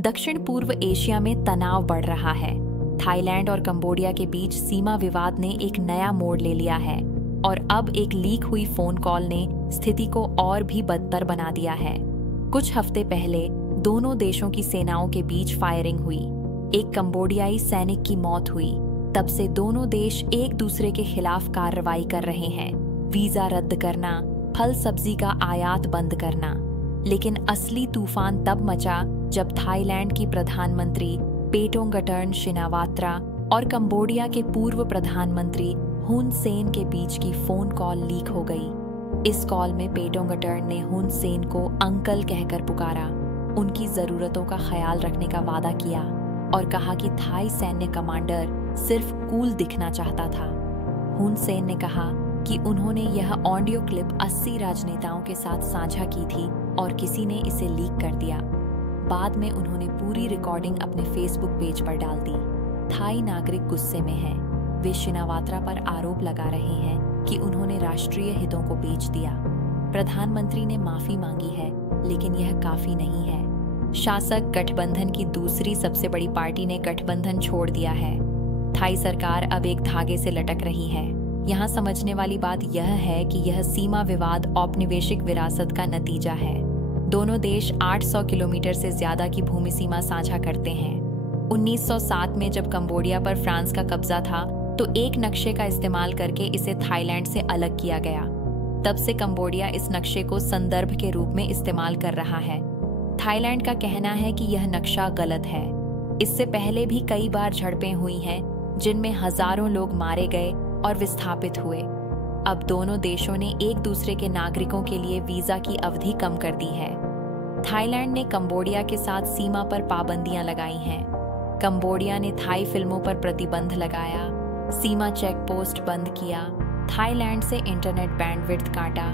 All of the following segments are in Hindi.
दक्षिण पूर्व एशिया में तनाव बढ़ रहा है। थाईलैंड और कंबोडिया के बीच सीमा विवाद ने एक नया मोड़ ले लिया है और अब एक लीक हुई फोन कॉल ने स्थिति को और भी बदतर बना दिया है। कुछ हफ्ते पहले दोनों देशों की सेनाओं के बीच फायरिंग हुई। एक कंबोडियाई सैनिक की मौत हुई। तब से दोनों देश एक दूसरे के खिलाफ कार्रवाई कर रहे हैं। वीजा रद्द करना, फल सब्जी का आयात बंद करना। लेकिन असली तूफान तब मचा जब थाईलैंड की प्रधानमंत्री पेटोंगटर्न शिनावात्रा और कंबोडिया के पूर्व प्रधानमंत्री हुन सेन के बीच की फोन कॉल लीक हो गई। इस कॉल में पेटोंगटर्न ने हुन सेन को अंकल कहकर पुकारा, उनकी जरूरतों का ख्याल रखने का वादा किया और कहा कि थाई सैन्य कमांडर सिर्फ कूल दिखना चाहता था। हुन सेन ने कहा कि उन्होंने यह ऑडियो क्लिप 80 राजनेताओं के साथ साझा की थी और किसी ने इसे लीक कर दिया। बाद में उन्होंने पूरी रिकॉर्डिंग अपने फेसबुक पेज पर डाल दी। थाई नागरिक गुस्से में हैं। वे शिनावात्रा पर आरोप लगा रहे हैं कि उन्होंने राष्ट्रीय हितों को बेच दिया। प्रधानमंत्री ने माफी मांगी है, लेकिन यह काफी नहीं है। शासक गठबंधन की दूसरी सबसे बड़ी पार्टी ने गठबंधन छोड़ दिया है। थाई सरकार अब एक धागे से लटक रही है। यहाँ समझने वाली बात यह है कि यह सीमा विवाद औपनिवेशिक विरासत का नतीजा है। दोनों देश 800 किलोमीटर से ज्यादा की भूमि सीमा साझा करते हैं। 1907 में जब कंबोडिया पर फ्रांस का कब्जा था तो एक नक्शे का इस्तेमाल करके इसे थाईलैंड से अलग किया गया। तब से कंबोडिया इस नक्शे को संदर्भ के रूप में इस्तेमाल कर रहा है। थाईलैंड का कहना है कि यह नक्शा गलत है। इससे पहले भी कई बार झड़पें हुई हैं, जिनमें हजारों लोग मारे गए और विस्थापित हुए। अब दोनों देशों ने एक दूसरे के नागरिकों के लिए वीजा की अवधि कम कर दी है। थाईलैंड ने कंबोडिया के साथ सीमा पर पाबंदियां लगाई हैं। कंबोडिया ने थाई फिल्मों पर प्रतिबंध लगाया, सीमा चेक पोस्ट बंद किया, थाईलैंड से इंटरनेट बैंडविड्थ काटा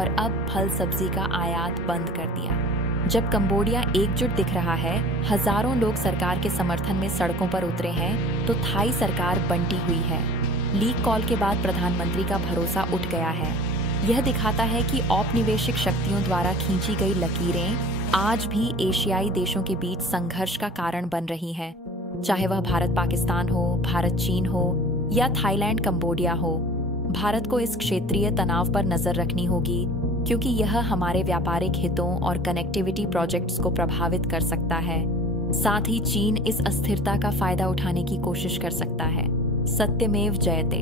और अब फल सब्जी का आयात बंद कर दिया। जब कंबोडिया एकजुट दिख रहा है, हजारों लोग सरकार के समर्थन में सड़कों पर उतरे हैं, तो थाई सरकार बंटी हुई है। लीक कॉल के बाद प्रधानमंत्री का भरोसा उठ गया है। यह दिखाता है कि औपनिवेशिक शक्तियों द्वारा खींची गई लकीरें आज भी एशियाई देशों के बीच संघर्ष का कारण बन रही हैं। चाहे वह भारत पाकिस्तान हो, भारत चीन हो या थाईलैंड कंबोडिया हो, भारत को इस क्षेत्रीय तनाव पर नजर रखनी होगी, क्योंकि यह हमारे व्यापारिक हितों और कनेक्टिविटी प्रोजेक्ट्स को प्रभावित कर सकता है। साथ ही चीन इस अस्थिरता का फायदा उठाने की कोशिश कर सकता है। सत्यमेव जयते।